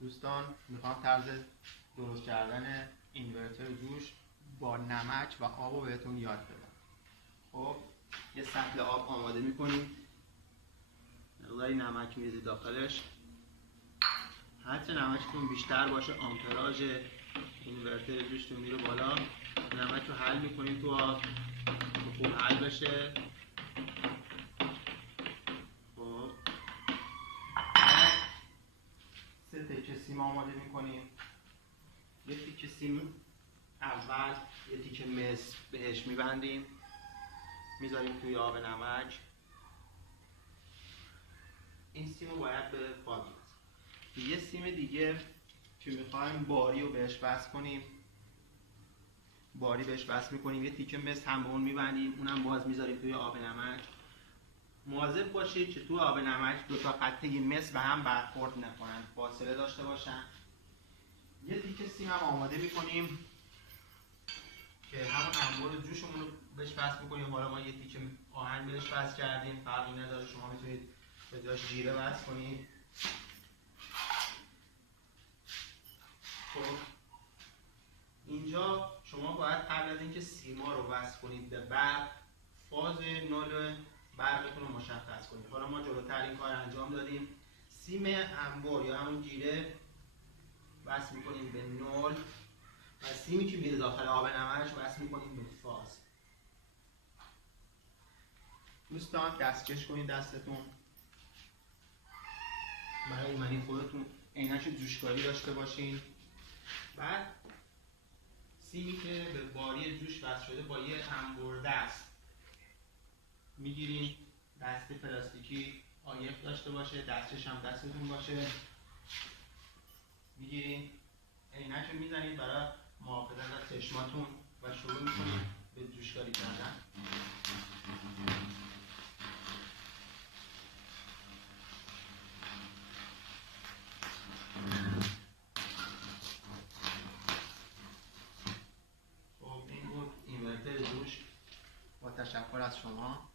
دوستان میخوام طرز درست کردن اینورتر جوش با نمک و آب رو بهتون یاد بدم. خب یه سطل آب آماده میکنید، مقداری نمک میریزید داخلش. هرچه نمکتون بیشتر باشه آمپراژ اینورتر جوشتون میره بالا. نمک رو حل میکنید تو آب که خوب حل بشه. خب 3 تیکه سیم آماده میکنیم. یه تیکه سیم اول یه تیکه مس بهش میبندیم، میذاریم توی آب نمک. این سیم رو باید به پا بزنیم. یه سیم دیگه که میخوایم باری رو بهش وصل کنیم، باری بهش وصل میکنیم. یه تیکه مس هم به اون میبندیم، اونم باز میذاریم توی آب نمک. مواظب باشید که توی آب نمک دوتا قطعه مس به هم برخورد نکنن، فاصله داشته باشن. یه تیکه سیم هم آماده میکنیم که همون انبار جوشمون رو بهش وصل میکنیم. حالا ما یه تیکه آهن بهش وصل کردیم، فرقی نداره، شما میتونید به جاش جیره وصل کنید. خب اینجا شما باید قبل از اینکه سیما رو وصل کنید به برق، فاز نول برقتون رو مشخص کنید. حالا ما جلوتر این کار انجام دادیم. سیم انبار یا همون جیره وصل میکنیم به نول و سیمی که میره داخل آب نمک وصل میکنیم به فاز. دوستان دستکش کنید دستتون، برای ایمنی خودتون عینک جوشکاری داشته باشین. بعد سیمی که به باری جوش وصل شده با یه انبر دست میگیرین، دست پلاستیکی آیف داشته باشه، دستش هم دستتون باشه. میگیرین عینک رو میزنید برای محافظت از چشماتون و شروع میکنید به جوشکاری کردن. خب این بود اینورتر جوش. با تشکر از شما.